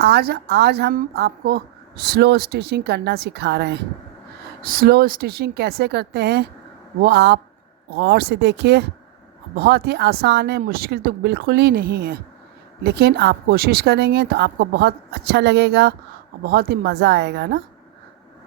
आज आज हम आपको स्लो स्टिचिंग करना सिखा रहे हैं। स्लो स्टिचिंग कैसे करते हैं वो आप गौर से देखिए। बहुत ही आसान है, मुश्किल तो बिल्कुल ही नहीं है, लेकिन आप कोशिश करेंगे तो आपको बहुत अच्छा लगेगा और बहुत ही मज़ा आएगा ना।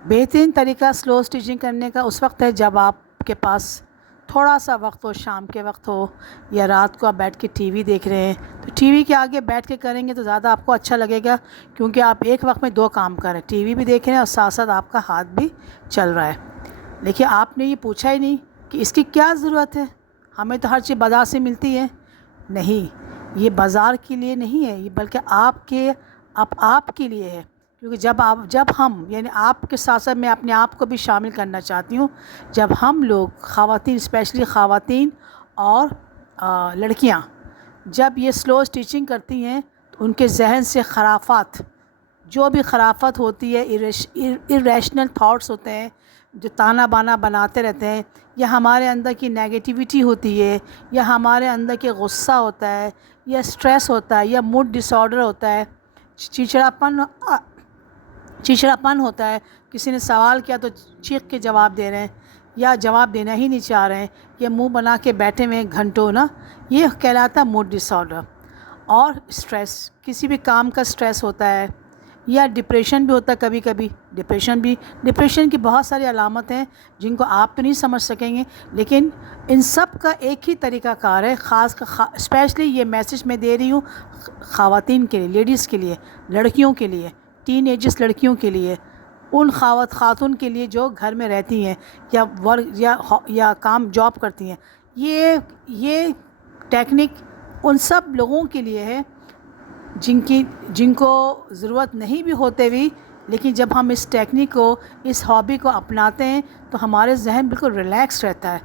बेहतरीन तरीका स्लो स्टिचिंग करने का उस वक्त है जब आपके पास थोड़ा सा वक्त हो, शाम के वक्त हो या रात को आप बैठ के टीवी देख रहे हैं, तो टीवी के आगे बैठ के करेंगे तो ज़्यादा आपको अच्छा लगेगा, क्योंकि आप एक वक्त में दो काम कर रहे हैं, टीवी भी देख रहे हैं और साथ साथ आपका हाथ भी चल रहा है। देखिए, आपने ये पूछा ही नहीं कि इसकी क्या ज़रूरत है, हमें तो हर चीज़ बाज़ार से मिलती है। नहीं, ये बाज़ार के लिए नहीं है, ये बल्कि आपके लिए है। क्योंकि जब हम यानी आपके साथ साथ मैं अपने आप को भी शामिल करना चाहती हूँ। जब हम लोग ख़वातीन, स्पेशली ख़वातीन और लड़कियाँ जब ये स्लो स्टिचिंग करती हैं तो उनके जहन से खराफात, जो भी खराफत होती है, इरेशनल थॉट्स होते हैं जो ताना बाना बनाते रहते हैं, या हमारे अंदर की नेगेटिविटी होती है, या हमारे अंदर के गुस्सा होता है, या स्ट्रेस होता है, या मूड डिसऑर्डर होता है, चिड़चिड़ापन होता है, किसी ने सवाल किया तो चीख के जवाब दे रहे हैं या जवाब देना ही नहीं चाह रहे हैं, या मुंह बना के बैठे हुए घंटों ना, ये कहलाता है मूड डिसऑर्डर। और स्ट्रेस, किसी भी काम का स्ट्रेस होता है, या डिप्रेशन भी होता है कभी कभी। डिप्रेशन की बहुत सारी अलामत हैं जिनको आप तो नहीं समझ सकेंगे, लेकिन इन सब का एक ही तरीक़ाकार है। स्पेशली ये मैसेज मैं दे रही हूँ ख़वातीन के लिए, लेडीज़ के लिए, लड़कियों के लिए, टीन एजर्स लड़कियों के लिए, उन खातून के लिए जो घर में रहती हैं या वर्क या काम जॉब करती हैं। ये टेक्निक उन सब लोगों के लिए है जिनको ज़रूरत नहीं भी होते भी, लेकिन जब हम इस टेक्निक को, इस हॉबी को अपनाते हैं तो हमारे जहन बिल्कुल रिलैक्स रहता है।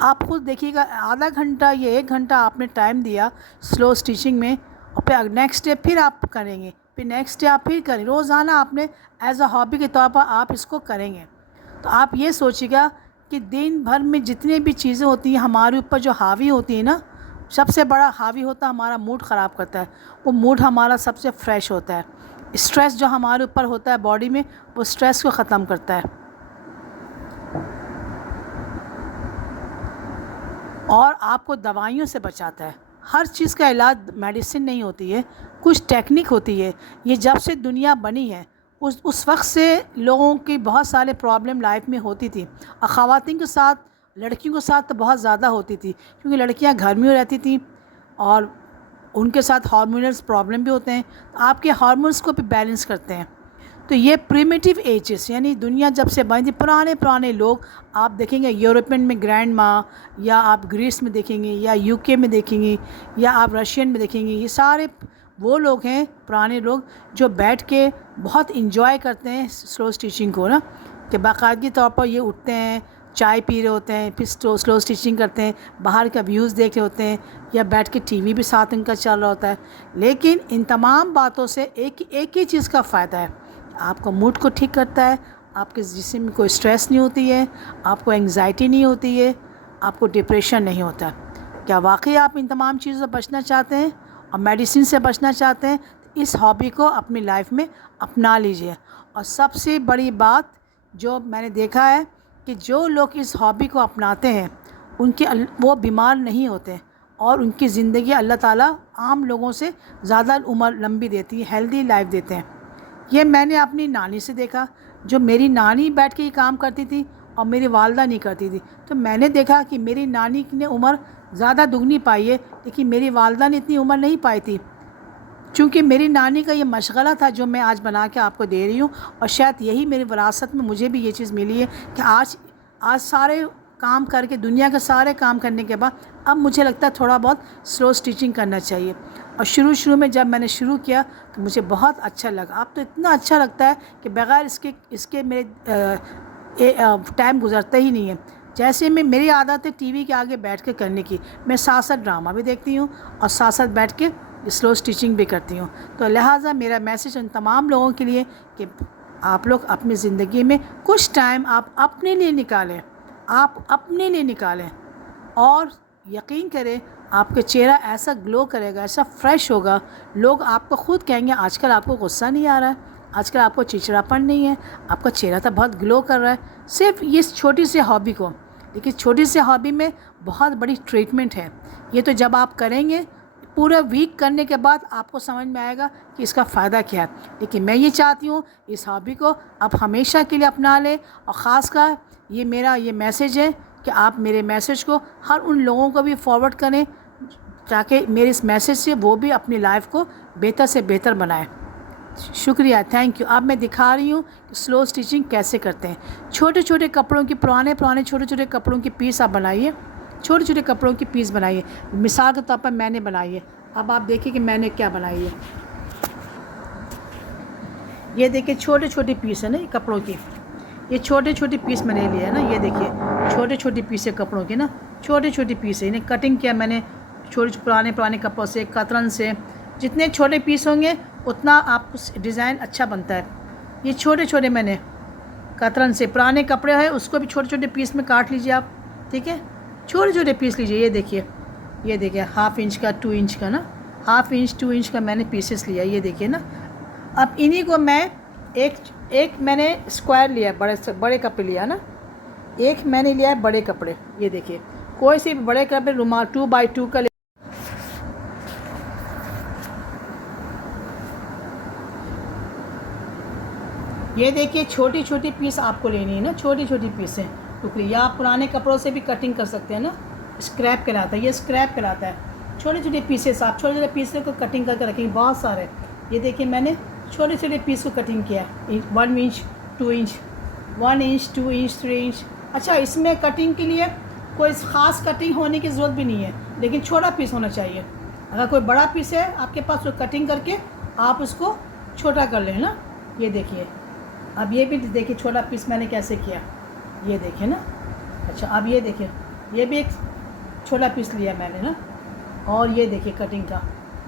आप खुद देखिएगा, आधा घंटा या एक घंटा आपने टाइम दिया स्लो स्टिचिंग में, और फिर नेक्स्ट डे फिर आप करेंगे, फिर नेक्स्ट डे आप फिर करें, रोज़ाना आपने एज अ हॉबी के तौर पर आप इसको करेंगे। तो आप ये सोचिएगा कि दिन भर में जितनी भी चीज़ें होती हैं हमारे ऊपर जो हावी होती है ना, सबसे बड़ा हावी होता है हमारा मूड ख़राब करता है। वो मूड हमारा सबसे फ्रेश होता है। स्ट्रेस जो हमारे ऊपर होता है बॉडी में, वो स्ट्रेस को ख़त्म करता है और आपको दवाइयों से बचाता है। हर चीज़ का इलाज मेडिसिन नहीं होती है, कुछ टेक्निक होती है। ये जब से दुनिया बनी है उस वक्त से लोगों की बहुत सारे प्रॉब्लम लाइफ में होती थी, और ख़वातीन के साथ, लड़कियों के साथ तो बहुत ज़्यादा होती थी, क्योंकि लड़कियां घर में रहती थी और उनके साथ हार्मोनल्स प्रॉब्लम भी होते हैं, तो आपके हार्मोन्स को भी बैलेंस करते हैं। तो ये प्रिमिटिव एजेस, यानी दुनिया जब से बनी थी, पुराने लोग आप देखेंगे यूरोपियन में ग्रैंड माँ, या आप ग्रीस में देखेंगे, या यूके में देखेंगे, या आप रशियन में देखेंगे, ये सारे वो लोग हैं, पुराने लोग, जो बैठ के बहुत इंजॉय करते हैं स्लो स्टिचिंग को ना, कि बाकायदगी तौर पर ये उठते हैं, चाय पी रहे होते हैं, फिर स्लो स्टिचिंग करते हैं, बाहर का व्यूज़ देख रहे होते हैं, या बैठ के टीवी भी साथ इनका चल रहा होता है। लेकिन इन तमाम बातों से एक ही चीज़ का फ़ायदा है, आपको मूड को ठीक करता है, आपके जिस्म में कोई स्ट्रेस नहीं होती है, आपको एंग्जाइटी नहीं होती है, आपको डिप्रेशन नहीं होता। क्या वाकई आप इन तमाम चीज़ों से बचना चाहते हैं और मेडिसिन से बचना चाहते हैं, तो इस हॉबी को अपनी लाइफ में अपना लीजिए। और सबसे बड़ी बात जो मैंने देखा है कि जो लोग इस हॉबी को अपनाते हैं वो बीमार नहीं होते, और उनकी ज़िंदगी अल्लाह ताला आम लोगों से ज़्यादा उम्र लंबी देती है, हेल्दी लाइफ देते हैं। ये मैंने अपनी नानी से देखा, जो मेरी नानी बैठ के ये काम करती थी और मेरी वालदा नहीं करती थी, तो मैंने देखा कि मेरी नानी ने उम्र ज़्यादा दुगनी पाई है, लेकिन मेरी वालदा ने इतनी उम्र नहीं पाई थी, क्योंकि मेरी नानी का ये मशगला था जो मैं आज बना के आपको दे रही हूँ। और शायद यही मेरी विरासत में मुझे भी ये चीज़ मिली है कि आज सारे काम करके, दुनिया के सारे काम करने के बाद अब मुझे लगता है थोड़ा बहुत स्लो स्टिचिंग करना चाहिए। और शुरू में जब मैंने शुरू किया तो मुझे बहुत अच्छा लगा। अब तो इतना अच्छा लगता है कि बग़ैर इसके मेरे टाइम गुज़रता ही नहीं है। जैसे मेरी आदत है टीवी के आगे बैठ के करने की, मैं साथ साथ ड्रामा भी देखती हूँ और साथ साथ बैठ के स्लो स्टिचिंग भी करती हूँ। तो लिहाजा मेरा मैसेज उन तमाम लोगों के लिए कि आप लोग अपनी ज़िंदगी में कुछ टाइम आप अपने लिए निकालें, और यकीन करें आपका चेहरा ऐसा ग्लो करेगा, ऐसा फ्रेश होगा, लोग आपको खुद कहेंगे आजकल आपको गुस्सा नहीं आ रहा है, आजकल आपको चिड़चिड़ापन नहीं है, आपका चेहरा तो बहुत ग्लो कर रहा है। सिर्फ ये छोटी सी हॉबी को, लेकिन छोटी सी हॉबी में बहुत बड़ी ट्रीटमेंट है। ये तो जब आप करेंगे पूरा वीक करने के बाद आपको समझ में आएगा कि इसका फ़ायदा क्या है। लेकिन मैं ये चाहती हूँ इस हॉबी को आप हमेशा के लिए अपना लें, और ख़ासकर ये मेरा ये मैसेज है कि आप मेरे मैसेज को हर उन लोगों को भी फॉरवर्ड करें ताकि मेरे इस मैसेज से वो भी अपनी लाइफ को बेहतर से बेहतर बनाएं। शुक्रिया, थैंक यू। अब मैं दिखा रही हूँ कि स्लो स्टिचिंग कैसे करते हैं। छोटे छोटे कपड़ों की पुराने छोटे छोटे कपड़ों की पीस आप बनाइए, छोटे छोटे कपड़ों की पीस बनाइए। मिसाल के तौर पर मैंने बनाई है। अब आप देखिए कि मैंने क्या बनाई है। ये देखिए छोटे छोटे पीस है ना ये कपड़ों की, ये छोटे छोटे पीस मैंने लिए है ना। ये देखिए छोटे छोटे पीस है कपड़ों के ना, छोटे छोटे पीस है। इन्हें कटिंग किया मैंने छोटे पुराने कपड़ों से, कतरन से। जितने छोटे पीस होंगे उतना आप डिज़ाइन अच्छा बनता है। ये छोटे छोटे मैंने कतरन से पुराने कपड़े हैं उसको भी छोटे छोटे पीस में काट लीजिए आप, ठीक है। छोटे छोटे पीस लीजिए। ये देखिए 1/2 इंच का, 2 इंच का ना, 1/2 इंच 2 इंच का मैंने पीसेस लिया। ये देखिए ना। अब इन्हीं को मैं एक मैंने स्क्वायर लिया, बड़े कपड़े लिया ना, एक मैंने लिया है बड़े कपड़े। ये देखिए कोई से बड़े कपड़े रुमाल 2x2 का ये देखिए छोटी छोटी पीस आपको लेनी है ना, छोटी छोटी पीसें टुकड़ी। या आप पुराने कपड़ों से भी कटिंग कर सकते हैं ना, स्क्रैप कहलाता है, ये स्क्रैप कहलाता है। छोटे छोटे पीसेस आप छोटे छोटे पीसेस को कटिंग करके रखेंगे बहुत सारे। ये देखिए मैंने छोटे छोटे पीस को कटिंग किया, 1 inch 2 inch, 1 inch 2 inch 3 inch. अच्छा, इसमें कटिंग के लिए कोई ख़ास कटिंग होने की ज़रूरत भी नहीं है, लेकिन छोटा पीस होना चाहिए। अगर कोई बड़ा पीस है आपके पास तो कटिंग करके आप उसको छोटा कर लें ना। ये देखिए अब ये भी देखिए छोटा पीस मैंने कैसे किया, ये देखिए ना। अच्छा, अब ये देखिए ये भी एक छोटा पीस लिया मैंने ना। और ये देखिए कटिंग का,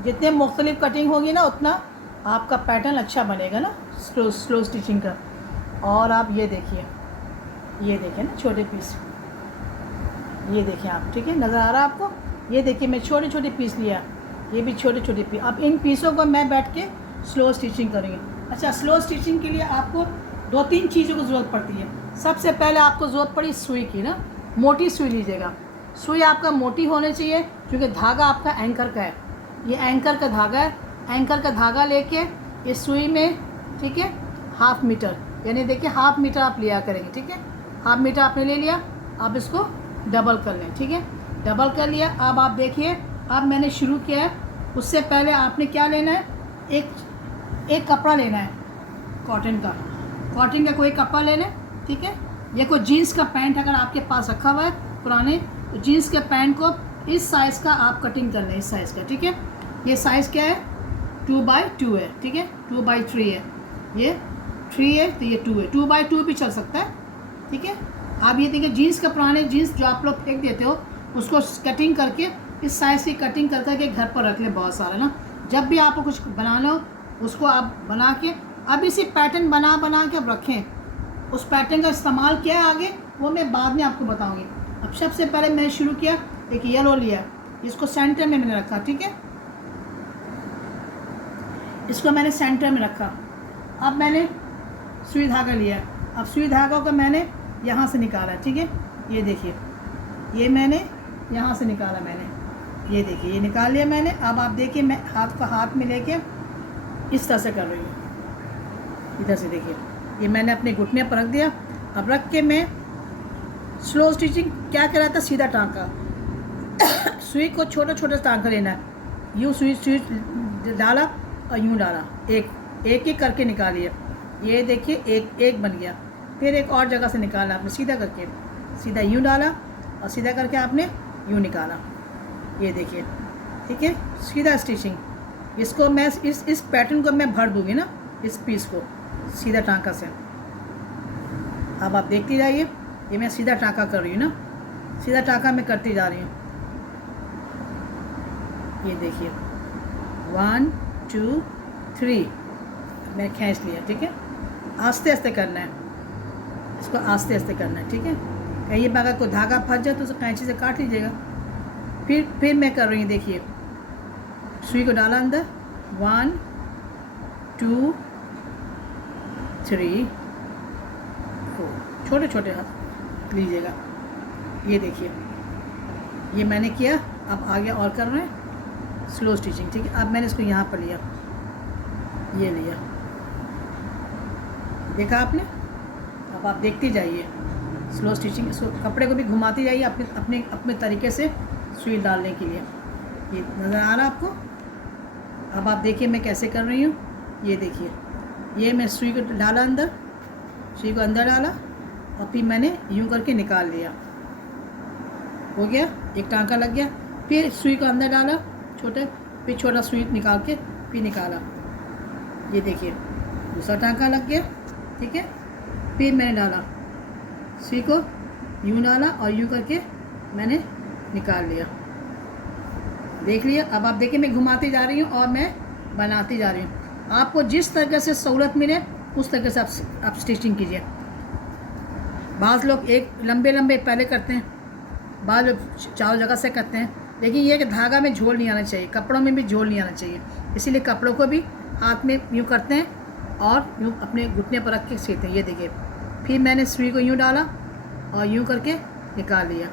जितने मुख्तलिफ कटिंग होगी ना उतना आपका पैटर्न अच्छा बनेगा ना स्लो स्टिचिंग का। और आप ये देखिए ना छोटे पीस, ये देखिए आप, ठीक है, नज़र आ रहा है आपको। ये देखिए मैं छोटे छोटे पीस लिया, ये भी छोटे छोटे पीस। अब इन पीसों को मैं बैठ के स्लो स्टिचिंग करेंगे। अच्छा, स्लो स्टिचिंग के लिए आपको 2-3 चीज़ों की ज़रूरत पड़ती है। सबसे पहले आपको ज़रूरत पड़ी सुई की ना, मोटी सुई लीजिएगा। सुई आपका मोटी होनी चाहिए क्योंकि धागा आपका एंकर का है, ये एंकर का धागा है। एंकर का धागा लेके इस सुई में, ठीक है, 1/2 मीटर, यानी देखिए 1/2 मीटर आप लिया करेंगे, ठीक है। 1/2 मीटर आपने ले लिया, अब इसको डबल कर लें, ठीक है, डबल कर लिया। अब आप देखिए अब मैंने शुरू किया है। उससे पहले आपने क्या लेना है, एक कपड़ा लेना है कॉटन का कोई कपड़ा लेना है, ठीक है। ये कोई जीन्स का पैंट अगर आपके पास रखा हुआ है पुराने, तो जीन्स के पैंट को इस साइज़ का आप कटिंग कर लें, इस साइज़ का, ठीक है। ये साइज़ क्या है, 2x2 है, ठीक है, 2x3 है, ये 3 है तो ये 2 है, 2x2 भी चल सकता है, ठीक है। आप ये देखिए जीन्स का पुराने जीन्स जो आप लोग फेंक देते हो उसको कटिंग करके इस साइज़ की कटिंग कर करके घर पर रख लें बहुत सारा ना। जब भी आपको कुछ बनाना हो उसको आप बना के अब इसी पैटर्न बना के अब रखें। उस पैटर्न का इस्तेमाल किया है आगे वो मैं बाद में आपको बताऊंगी। अब सबसे पहले मैंने शुरू किया, एक येलो लिया, इसको सेंटर में मैंने रखा, ठीक है, इसको मैंने सेंटर में रखा। अब मैंने सुई धागा लिया, अब सुई धागा को मैंने यहाँ से निकाला, ठीक है। ये देखिए ये मैंने यहाँ से निकाला, मैंने ये देखिए ये निकाल लिया मैंने। अब आप देखिए मैं हाथ में लेके इस तरह से कर रही हूँ, इधर से देखिए ये मैंने अपने घुटने पर रख दिया। अब रख के मैं स्लो स्टिचिंग क्या कर रहा था, सीधा टाँका सुई को छोटा छोटा टाँका लेना है, यूँ सुई डाला और यूँ डाला, एक करके निकालिए। ये देखिए एक बन गया, फिर एक और जगह से निकाला आपने सीधा करके, सीधा यूँ डाला और सीधा करके आपने यूँ निकाला, ये देखिए, ठीक है, सीधा स्टिचिंग। इसको मैं इस पैटर्न को मैं भर दूँगी ना, इस पीस को सीधा टाँका से। अब आप देखते जाइए, ये मैं सीधा टाँका कर रही हूँ ना, सीधा टाँका मैं करती जा रही हूँ। ये देखिए 1 2 3 मैं खींच लिया, ठीक है। आस्ते आस्ते करना है इसको, आस्ते आस्ते करना है, ठीक है। कहीं पर अगर कोई धागा फंस जाए तो उसे कैंची से काट लीजिएगा, फिर मैं कर रही हूँ, देखिए सुई को डाला अंदर, 1 2 3 4, छोटे छोटे हाथ लीजिएगा। ये देखिए ये मैंने किया, अब आगे और कर रहे हैं स्लो स्टिचिंग, ठीक है। अब मैंने इसको यहाँ पर लिया, ये लिया, देखा आपने। अब आप देखते जाइए स्लो स्टिचिंग, इसको कपड़े को भी घुमाते जाइए अपने अपने अपने तरीके से सुई डालने के लिए। ये नज़र आ रहा है आपको। अब आप देखिए मैं कैसे कर रही हूँ, ये देखिए ये मैं सुई को डाला अंदर, सुई को अंदर डाला और फिर मैंने यूँ करके निकाल लिया, हो गया, एक टांका लग गया। फिर सुई को अंदर डाला छोटे, फिर छोटा सुई निकाल के फिर निकाला, ये देखिए दूसरा टांका लग गया, ठीक है। फिर मैंने डाला सुई को, यूँ डाला और यूँ करके मैंने निकाल लिया, देख लिया। अब आप देखिए मैं घुमाती जा रही हूँ और मैं बनाती जा रही हूँ। आपको जिस तरह से सहूलत मिले उस तरह से आप स्टिचिंग कीजिए। बाज़ लोग एक लंबे लंबे पहले करते हैं, बाज़ लोग चारों जगह से करते हैं, लेकिन ये कि धागा में झोल नहीं आना चाहिए, कपड़ों में भी झोल नहीं आना चाहिए। इसीलिए कपड़ों को भी हाथ में यूँ करते हैं और यूँ अपने घुटने पर रख के सीते हैं, ये देखिए। फिर मैंने सुई को यूँ डाला और यूँ करके निकाल लिया,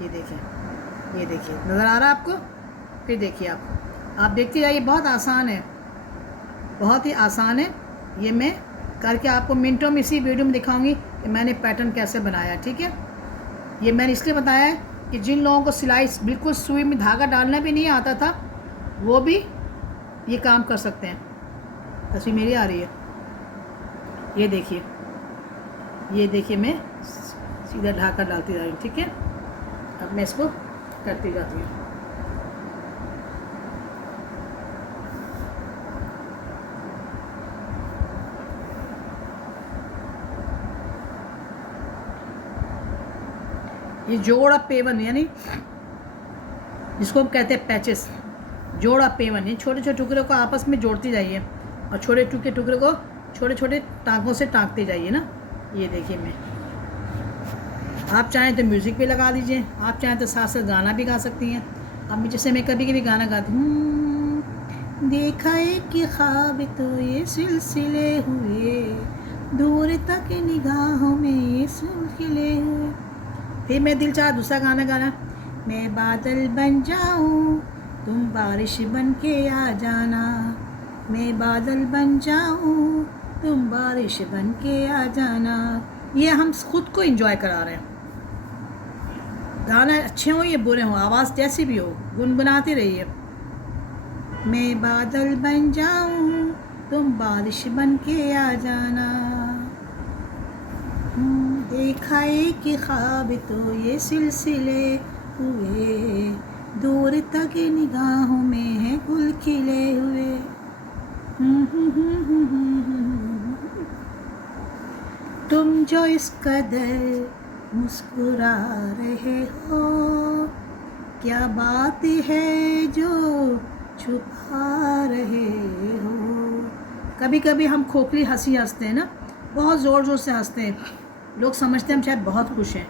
ये देखिए नज़र आ रहा है आपको। फिर देखिए आप देखते जाइए, बहुत आसान है, बहुत ही आसान है। ये मैं करके आपको मिनटों में इसी वीडियो में दिखाऊंगी कि मैंने पैटर्न कैसे बनाया, ठीक है। ये मैंने इसलिए बताया है कि जिन लोगों को सिलाई बिल्कुल सुई में धागा डालना भी नहीं आता था, वो भी ये काम कर सकते हैं। तस्वीर मेरी आ रही है, ये देखिए मैं सीधा ढाका डालती जा रही हूँ, ठीक है। अब मैं इसको करती जाती हूँ। ये जोड़ा पेवन यानी जिसको हम कहते हैं पैचेस, जोड़ा पेवन, ये छोटे छोटे टुकड़े को आपस में जोड़ती जाइए और छोटे टुकड़े को छोटे छोटे टाँकों से टाँकते जाइए ना। ये देखिए मैं, आप चाहें तो म्यूज़िक भी लगा दीजिए, आप चाहें तो साथ साथ गाना भी गा सकती हैं। अब जैसे मैं कभी कभी गाना गाती हूँ, देखा एक ख्वाब तो ये सिलसिले हुए, दूर तक निगाहों में ये सिलसिले हुए। फिर मैं दिल चाहा दूसरा गाना गाना, मैं बादल बन जाऊँ तुम बारिश बन के आ जाना, मैं बादल बन जाऊँ तुम बारिश बन के आ जाना। ये हम खुद को एंजॉय करा रहे हैं। गाना अच्छे हो या बुरे हों, आवाज़ जैसी भी हो, गुनगुनाती रहिए। मैं बादल बन जाऊँ तुम बारिश बन के आ जाना, देखा एक ख्वाब तो ये सिलसिले हुए, दूर तक निगाहों में है गुल खिले हुए। तुम जो इस कदर मुस्कुरा रहे हो, क्या बात है जो छुपा रहे हो। कभी कभी हम खोखली हंसी हंसते हैं ना, बहुत ज़ोर ज़ोर से हंसते हैं, लोग समझते हैं हम शायद बहुत खुश हैं।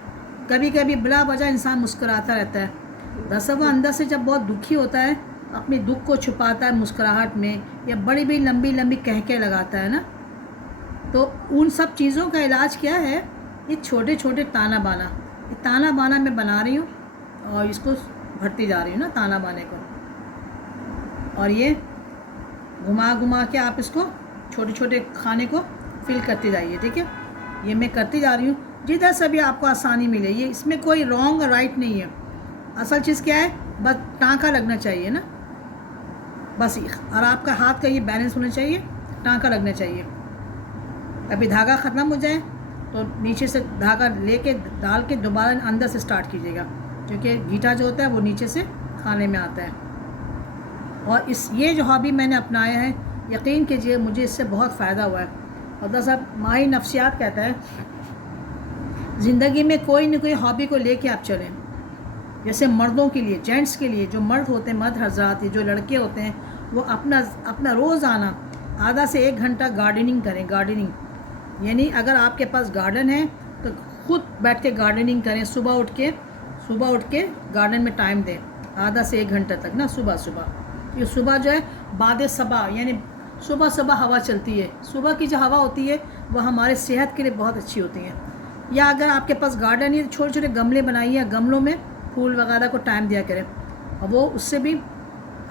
कभी कभी बिला वजह इंसान मुस्कुराता रहता है, दरअसल वो अंदर से जब बहुत दुखी होता है अपने दुख को छुपाता है मुस्कुराहट में, या बड़ी बड़ी लंबी लंबी कहके लगाता है ना। तो उन सब चीज़ों का इलाज क्या है, ये छोटे छोटे ताना बाना, ये ताना बाना मैं बना रही हूँ और इसको भरती जा रही हूँ ना ताना बाने को। और ये घुमा घुमा के आप इसको छोटे छोटे खाने को फिल करते जाइए, ठीक है। ये मैं करती जा रही हूँ जिधर से भी आपको आसानी मिले। ये इसमें कोई रॉन्ग और राइट नहीं है, असल चीज़ क्या है, बस टाँका लगना चाहिए ना, बस। और आपका हाथ का ये बैलेंस होना चाहिए, टाँका लगना चाहिए। कभी धागा ख़त्म हो जाए तो नीचे से धागा लेके डाल के दोबारा अंदर से स्टार्ट कीजिएगा, क्योंकि गीटा जो होता है वो नीचे से खाने में आता है। और ये जो हॉबी मैंने अपनाया है, यकीन कीजिए मुझे इससे बहुत फ़ायदा हुआ है। और दरअसल माहिर नफ्सियात कहता है ज़िंदगी में कोई न कोई हॉबी को लेके आप चलें। जैसे मर्दों के लिए, जेंट्स के लिए, जो मर्द होते हैं, मर्द हज़रात, जो लड़के होते हैं, वो अपना रोज़ाना आधा से 1 घंटा गार्डनिंग करें। गार्डनिंग यानी अगर आपके पास गार्डन है तो खुद बैठ के गार्डनिंग करें। सुबह उठ के सुबह उठ के गार्डन में टाइम दें, आधा से 1 घंटा तक ना सुबह सुबह। ये सुबह जो है बाद सबा, यानी सुबह सुबह हवा चलती है, सुबह की जो हवा होती है वह हमारे सेहत के लिए बहुत अच्छी होती है। या अगर आपके पास गार्डन है, छोटे छोटे गमले बनाइए, गमलों में फूल वगैरह को टाइम दिया करें, और वो उससे भी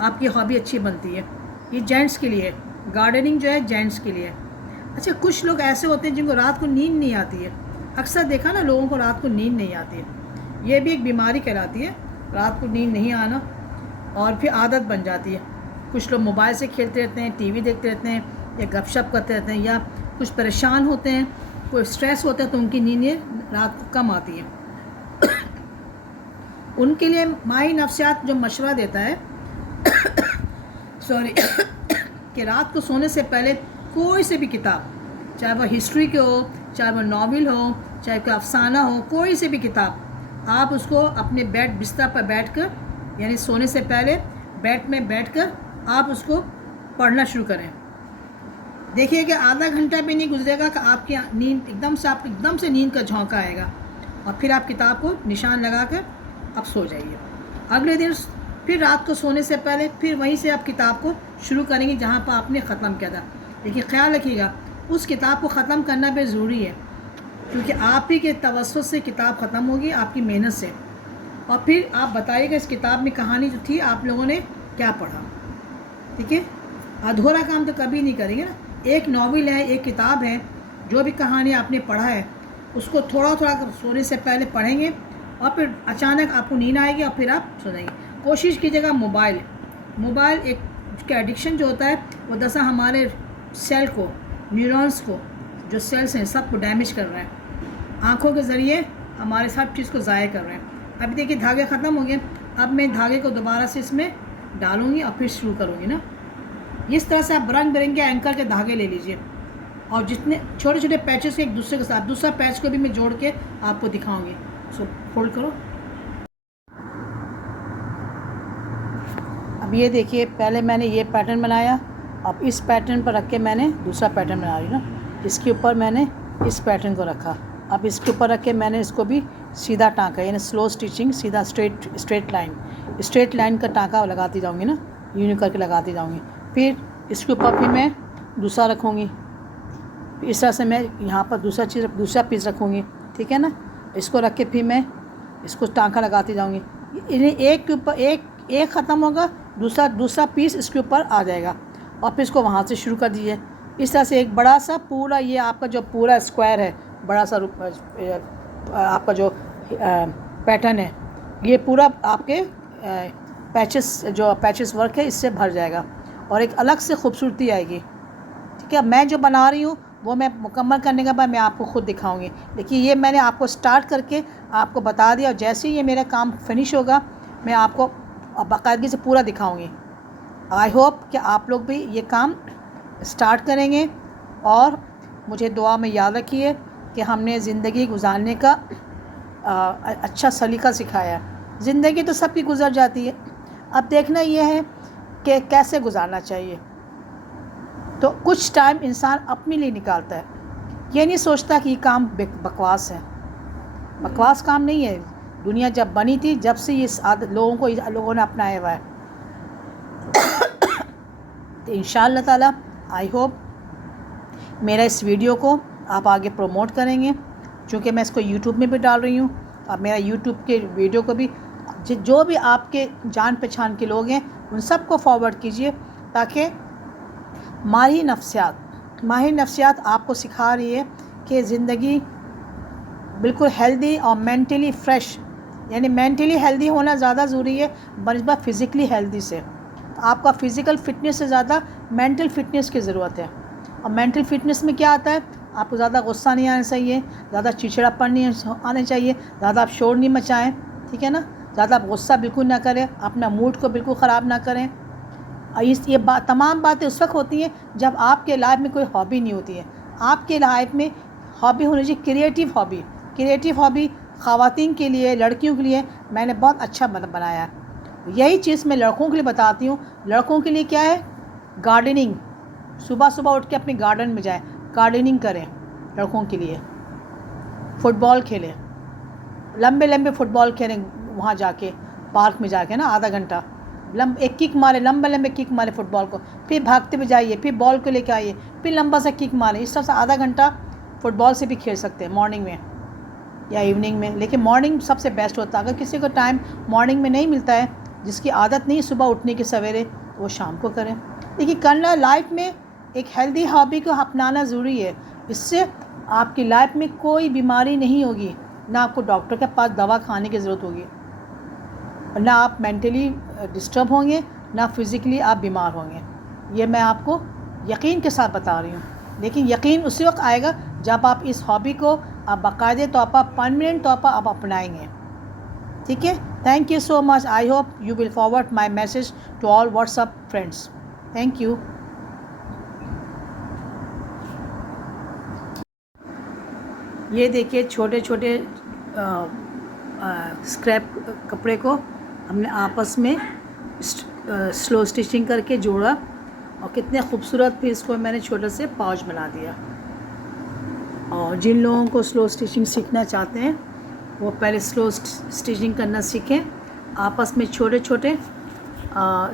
आपकी हॉबी अच्छी बनती है। ये जेंट्स के लिए, गार्डनिंग जो है जेंट्स के लिए। अच्छा, कुछ लोग ऐसे होते हैं जिनको रात को नींद नहीं आती है। अक्सर देखा ना, लोगों को रात को नींद नहीं आती है। ये भी एक बीमारी कहलाती है, रात को नींद नहीं आना, और फिर आदत बन जाती है। कुछ लोग मोबाइल से खेलते रहते हैं, टीवी देखते रहते हैं, या गपशप करते रहते हैं, या कुछ परेशान होते हैं, कोई स्ट्रेस होता है तो उनकी नींद रात को कम आती है। उनके लिए माही नफ्सियात जो मशवरा देता है सॉरी कि रात को सोने से पहले कोई से भी किताब, चाहे वह हिस्ट्री के हो, चाहे वह नॉवेल हो, चाहे कोई अफसाना हो, कोई से भी किताब, आप उसको अपने बिस्तर पर बैठकर, यानी सोने से पहले बेड में बैठकर आप उसको पढ़ना शुरू करें। देखिए कि आधा घंटा भी नहीं गुजरेगा कि आपकी नींद एकदम से नींद का झोंका आएगा, और फिर आप किताब को निशान लगा कर आप सो जाइए। अगले दिन फिर रात को सोने से पहले फिर वहीं से आप किताब को शुरू करेंगे जहाँ पर आपने ख़त्म किया था। लेकिन ख्याल रखिएगा, उस किताब को ख़त्म करना भी ज़रूरी है, क्योंकि आप ही के तवज्जुह से किताब ख़त्म होगी, आपकी मेहनत से। और फिर आप बताइएगा इस किताब में कहानी जो थी आप लोगों ने क्या पढ़ा। ठीक है, अधूरा काम तो कभी नहीं करेंगे ना। एक नॉवेल है, एक किताब है, जो भी कहानी आपने पढ़ा है उसको थोड़ा थोड़ा सोने से पहले पढ़ेंगे, और फिर अचानक आपको नींद आएगी और फिर आप सो जाएंगे। कोशिश कीजिएगा मोबाइल एक का एडिक्शन जो होता है वो दरअसल हमारे सेल को, न्यूरॉन्स को, जो सेल्स हैं सबको डैमेज कर रहा है। आँखों के ज़रिए हमारे सब चीज़ को ज़ाया कर रहे हैं। अभी देखिए धागे ख़त्म हो गए, अब मैं धागे को दोबारा से इसमें डालूँगी और फिर शुरू करूँगी ना। इस तरह से आप रंग बिरंगे एंकर के धागे ले लीजिए, और जितने छोटे छोटे पैचेस के एक दूसरे के साथ, दूसरा पैच को भी मैं जोड़ के आपको दिखाऊँगी। सो फोल्ड करो। अब ये देखिए, पहले मैंने ये पैटर्न बनाया, अब इस पैटर्न पर रख के मैंने दूसरा पैटर्न बना रही हूँ ना। इसके ऊपर मैंने इस पैटर्न को रखा, अब इसके ऊपर रख के मैंने इसको भी सीधा टाँका, यानी स्लो स्टिचिंग, सीधा स्ट्रेट लाइन का टाँका लगाती जाऊँगी ना, यूँ करके लगाती जाऊँगी। फिर इसके ऊपर फिर मैं दूसरा रखूँगी, इस तरह से मैं यहाँ पर दूसरा पीस रखूँगी। ठीक है ना, इसको रख के फिर मैं इसको टाँका लगाती जाऊँगी। इन्हें एक के ऊपर एक ख़त्म होगा, दूसरा पीस इसके ऊपर आ जाएगा, और फिर इसको वहाँ से शुरू कर दीजिए। इस तरह से एक बड़ा सा पूरा, ये आपका जो पूरा स्क्वायर है, बड़ा सा आपका जो पैटर्न है, ये पूरा आपके पैचेस वर्क है इससे भर जाएगा, और एक अलग से खूबसूरती आएगी। ठीक है, मैं जो बना रही हूँ वो मैं मुकम्मल करने के बाद मैं आपको ख़ुद दिखाऊंगी। देखिए, ये मैंने आपको स्टार्ट करके आपको बता दिया, और जैसे ही ये मेरा काम फिनिश होगा मैं आपको बाकायदगी से पूरा दिखाऊंगी। आई होप कि आप लोग भी ये काम स्टार्ट करेंगे, और मुझे दुआ में याद रखिए कि हमने ज़िंदगी गुजारने का अच्छा सलीका सिखाया है। ज़िंदगी तो सबकी गुजर जाती है, अब देखना ये है कि कैसे गुजारना चाहिए। तो कुछ टाइम इंसान अपने लिए निकालता है, ये नहीं सोचता कि ये काम बकवास है। बकवास काम नहीं है, दुनिया जब बनी थी जब से ये लोगों ने अपनाया हुआ है। तो इंशाअल्लाह ताला आई होप मेरा इस वीडियो को आप आगे प्रमोट करेंगे, क्योंकि मैं इसको यूट्यूब में भी डाल रही हूँ। अब मेरा यूट्यूब के वीडियो को भी जो भी आपके जान पहचान के लोग हैं उन सबको फॉरवर्ड कीजिए, ताकि माही नफ्सियात आपको सिखा रही है कि ज़िंदगी बिल्कुल हेल्दी और मेंटली फ्रेश, यानी मेंटली हेल्दी होना ज़्यादा ज़रूरी है बनस्बत फ़िज़िकली हेल्दी से। तो आपका फ़िज़िकल फ़िटनेस से ज़्यादा मेंटल फ़िटनेस की ज़रूरत है। और मेंटल फ़िटनेस में क्या आता है, आपको ज़्यादा गुस्सा नहीं आना चाहिए, ज़्यादा चिड़चिड़ापन नहीं आना चाहिए, ज़्यादा आप शोर नहीं मचाएँ। ठीक है ना, ज़्यादा आप गुस्सा बिल्कुल ना करें, अपना मूड को बिल्कुल ख़राब ना करें। ये तमाम बातें उस वक्त होती हैं जब आपके लाइफ में कोई हॉबी नहीं होती है। आपके लाइफ में हॉबी होनी चाहिए, क्रिएटिव हॉबी ख़वातीन के लिए, लड़कियों के लिए मैंने बहुत अच्छा बनाया है। यही चीज़ मैं लड़कों के लिए बताती हूँ। लड़कों के लिए क्या है, गार्डनिंग, सुबह सुबह उठ के अपने गार्डन में जाएं, गार्डनिंग करें। लड़कों के लिए फुटबॉल खेलें, लंबे फुटबॉल खेलें, वहाँ जाके पार्क में जाके ना आधा घंटा एक किक मारे, लंबे लंबे किक मारे फुटबॉल को, फिर भागते हुए जाइए, फिर बॉल को लेके आइए, फिर लंबा सा किक मारे। इस तरह से आधा घंटा फुटबॉल से भी खेल सकते हैं मॉर्निंग में या इवनिंग में, लेकिन मॉर्निंग सबसे बेस्ट होता है। अगर किसी को टाइम मॉर्निंग में नहीं मिलता है, जिसकी आदत नहीं सुबह उठने की सवेरे, तो वो शाम को करें। देखिए करना लाइफ में एक हेल्दी हॉबी को अपनाना ज़रूरी है। इससे आपकी लाइफ में कोई बीमारी नहीं होगी, ना आपको डॉक्टर के पास दवा खाने की ज़रूरत होगी, ना आप मेंटली डिस्टर्ब होंगे, ना फिज़िकली आप बीमार होंगे। ये मैं आपको यकीन के साथ बता रही हूँ। लेकिन यकीन उसी वक्त आएगा जब आप इस हॉबी को आप बाकायदे तौर पर परमानेंट तौर पर आप अपनाएंगे। ठीक है, thank you so much. I hope you will forward my message to all WhatsApp friends. Thank you. ये देखिए छोटे छोटे स्क्रैप कपड़े को हमने आपस में स्लो स्टिचिंग करके जोड़ा और कितने खूबसूरत फिर इसको मैंने छोटे से पाउच बना दिया। और जिन लोगों को स्लो स्टिचिंग सीखना चाहते हैं वो पहले स्लो स्टिचिंग करना सीखें, आपस में छोटे छोटे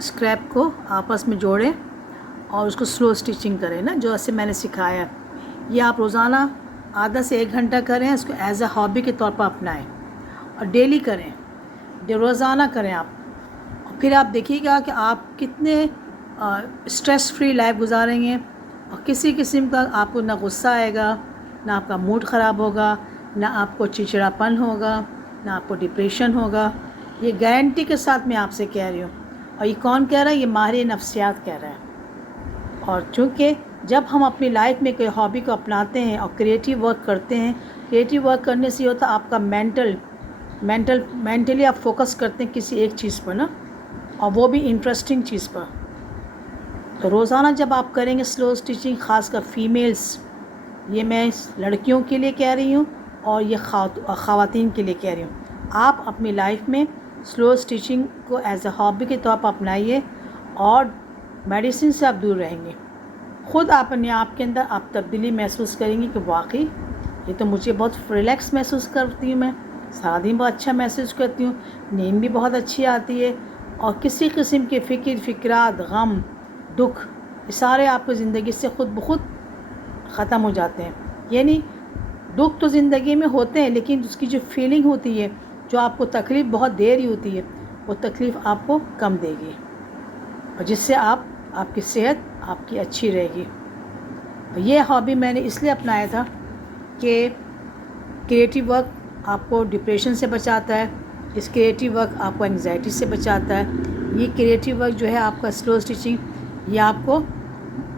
स्क्रैप को आपस में जोड़ें और उसको स्लो स्टिचिंग करें ना, जो ऐसे मैंने सिखाया। ये आप रोज़ाना आधा से 1 घंटा करें, इसको एज अ हॉबी के तौर पर अपनाएं और डेली करें, रोज़ाना करें आप। और फिर आप देखिएगा कि आप कितने स्ट्रेस फ्री लाइफ गुजारेंगे और किसी किस्म का आपको ना गुस्सा आएगा, ना आपका मूड ख़राब होगा, ना आपको चिड़चिड़ापन होगा, ना आपको डिप्रेशन होगा। ये गारंटी के साथ मैं आपसे कह रही हूँ। और ये कौन कह रहा है? ये माहिर नफ्सियात कह रहा है। और चूँकि जब हम अपनी लाइफ में कोई हॉबी को अपनाते हैं और क्रिएटिव वर्क करते हैं, क्रिएटिव वर्क करने से होता है आपका मेंटली आप फोकस करते हैं किसी एक चीज़ पर ना, और वो भी इंटरेस्टिंग चीज़ पर। तो रोज़ाना जब आप करेंगे स्लो स्टिचिंग, ख़ासकर फीमेल्स, ये मैं लड़कियों के लिए कह रही हूँ और ये ख़वातीन के लिए कह रही हूँ, आप अपनी लाइफ में स्लो स्टिचिंग को एज अ हॉबी के तौर पर अपनाइए और मेडिसिन से आप दूर रहेंगे। ख़ुद आप अपने आप के अंदर आप तब्दीली महसूस करेंगे कि वाकई ये तो मुझे बहुत रिलैक्स महसूस करती हूँ, मैं सारा दिन बहुत अच्छा महसूस करती हूँ, नींद भी बहुत अच्छी आती है और किसी किस्म के फ़िक्रात, गम, दुख, ये सारे आपको ज़िंदगी से ख़ुद ब खुद ख़त्म हो जाते हैं। यानी दुख तो ज़िंदगी में होते हैं, लेकिन उसकी जो फीलिंग होती है, जो आपको तकलीफ़ बहुत देर ही होती है, वो तकलीफ़ आपको कम देगी और जिससे आपकी सेहत आपकी अच्छी रहेगी। ये हॉबी मैंने इसलिए अपनाया था कि क्रिएटिव वर्क आपको डिप्रेशन से बचाता है, इस क्रिएटिव वर्क आपको एंग्जाइटी से बचाता है। ये क्रिएटिव वर्क जो है आपका स्लो स्टिचिंग, ये आपको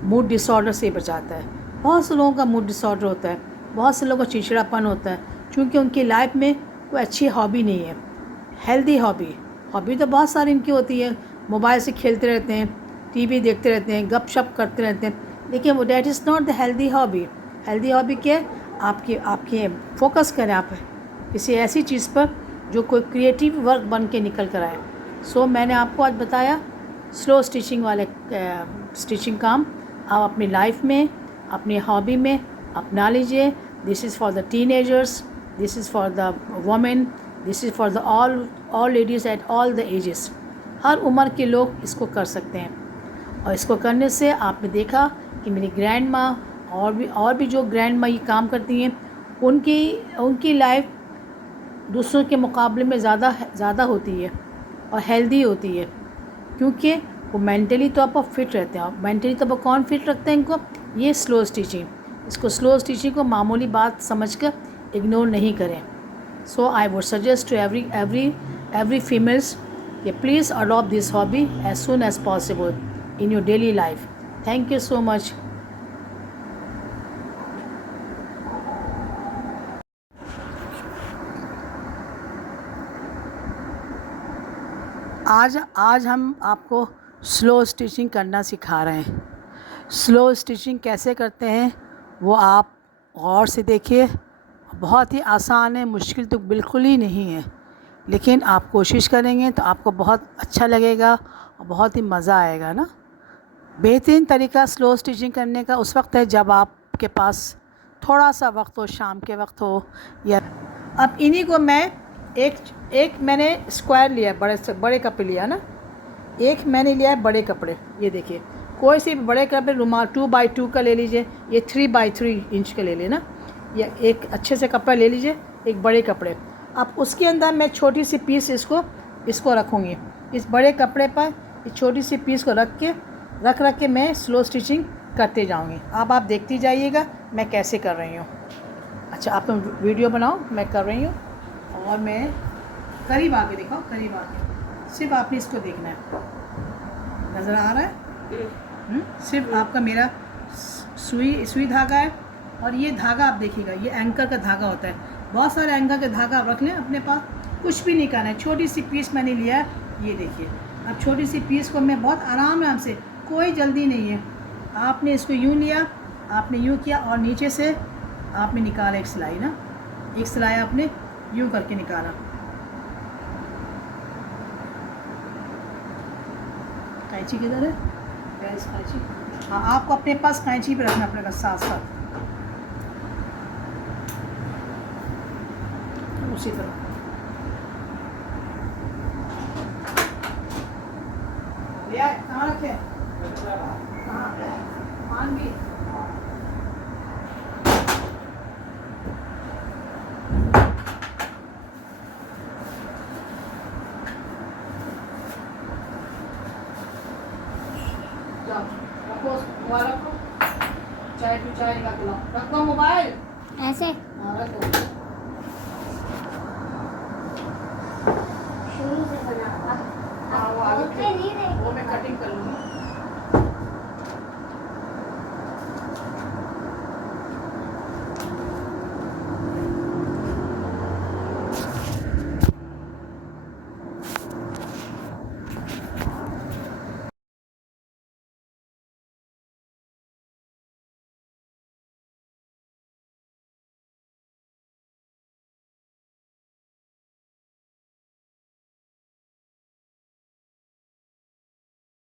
मूड डिसऑर्डर से बचाता है। बहुत से लोगों का मूड डिसऑर्डर होता है, बहुत से लोगों को चिड़चिड़ापन होता है, क्योंकि उनकी लाइफ में कोई अच्छी हॉबी नहीं है, हेल्दी हॉबी तो बहुत सारी इनकी होती है। मोबाइल से खेलते रहते हैं, टीवी देखते रहते हैं, गपशप करते रहते हैं, लेकिन वो that is not the healthy hobby. Healthy hobby क्या है? आपकी फोकस करें आप किसी ऐसी चीज़ पर जो कोई क्रिएटिव वर्क बन के निकल कर आए। सो मैंने आपको आज बताया स्लो स्टिचिंग वाले स्टिचिंग काम आप अपनी लाइफ में, अपनी हॉबी में अपना लीजिए। This is for the teenagers, this is for the women, this is for the all ladies at all the ages. हर उम्र के लोग इसको कर सकते हैं और इसको करने से आपने देखा कि मेरी ग्रैंड माँ और भी जो ग्रैंड माँ ये काम करती हैं, उनकी लाइफ दूसरों के मुकाबले में ज़्यादा होती है और हेल्दी होती है, क्योंकि वो मेंटली तौर पर फिट रहते हैं। और मेंटली तौर पर कौन फिट रखते हैं इनको? ये स्लो स्टिचिंग। इसको स्लो स्टिचिंग को मामूली बात समझकर इग्नोर नहीं करें। So I would suggest to every females कि please adopt this hobby as soon as possible in your daily life. Thank you so much. आज हम आपको स्लो स्टिचिंग करना सिखा रहे हैं। स्लो स्टिचिंग कैसे करते हैं वो आप गौर से देखिए। बहुत ही आसान है, मुश्किल तो बिल्कुल ही नहीं है, लेकिन आप कोशिश करेंगे तो आपको बहुत अच्छा लगेगा और बहुत ही मज़ा आएगा ना। बेहतरीन तरीका स्लो स्टिचिंग करने का उस वक्त है जब आपके पास थोड़ा सा वक्त हो, शाम के वक्त हो या अब इन्हीं को मैं एक एक मैंने स्क्वायर लिया है, बड़े कपड़े लिया ना, एक मैंने लिया है बड़े कपड़े। ये देखिए, कोई से भी बड़े कपड़े रुमाल 2x2 का ले लीजिए, ये 3x3 इंच का ले लेना, या एक अच्छे से कपड़ा ले लीजिए, एक बड़े कपड़े। अब उसके अंदर मैं छोटी सी पीस इसको रखूँगी, इस बड़े कपड़े पर इस छोटी सी पीस को रख के मैं स्लो स्टिचिंग करते जाऊँगी। अब आप देखती जाइएगा मैं कैसे कर रही हूँ। अच्छा, आप तुम वीडियो बनाओ, मैं कर रही हूँ, और मैं करीब आके दिखाओ, करीब आके, सिर्फ आपने इसको देखना है। नज़र आ रहा है? सिर्फ आपका मेरा सुई धागा है, और ये धागा आप देखिएगा, ये एंकर का धागा होता है। बहुत सारे एंकर का धागा आप रख लें अपने पास, कुछ भी नहीं करना है। छोटी सी पीस मैंने लिया है, ये देखिए। अब छोटी सी पीस को मैं बहुत आराम से, कोई जल्दी नहीं है, आपने इसको यूँ लिया, आपने यूँ किया, और नीचे से आपने निकाला एक सिलाई ना, एक सिलाई आपने यूँ करके निकाला। कैंची किधर है? गैस कैंची, हाँ, आपको अपने पास कैंची पे रखना पड़ेगा साथ साथ, उसी तरह। कहाँ रखे? हाँ, पान भी। रखो मोबाइल, रखो, चाय निकाल के लाओ, रखो मोबाइल ऐसे। हाँ रखो। शुरू से बना हाँ, वो आगे नहीं रहे। वो मैं कटिंग कर लूँगी।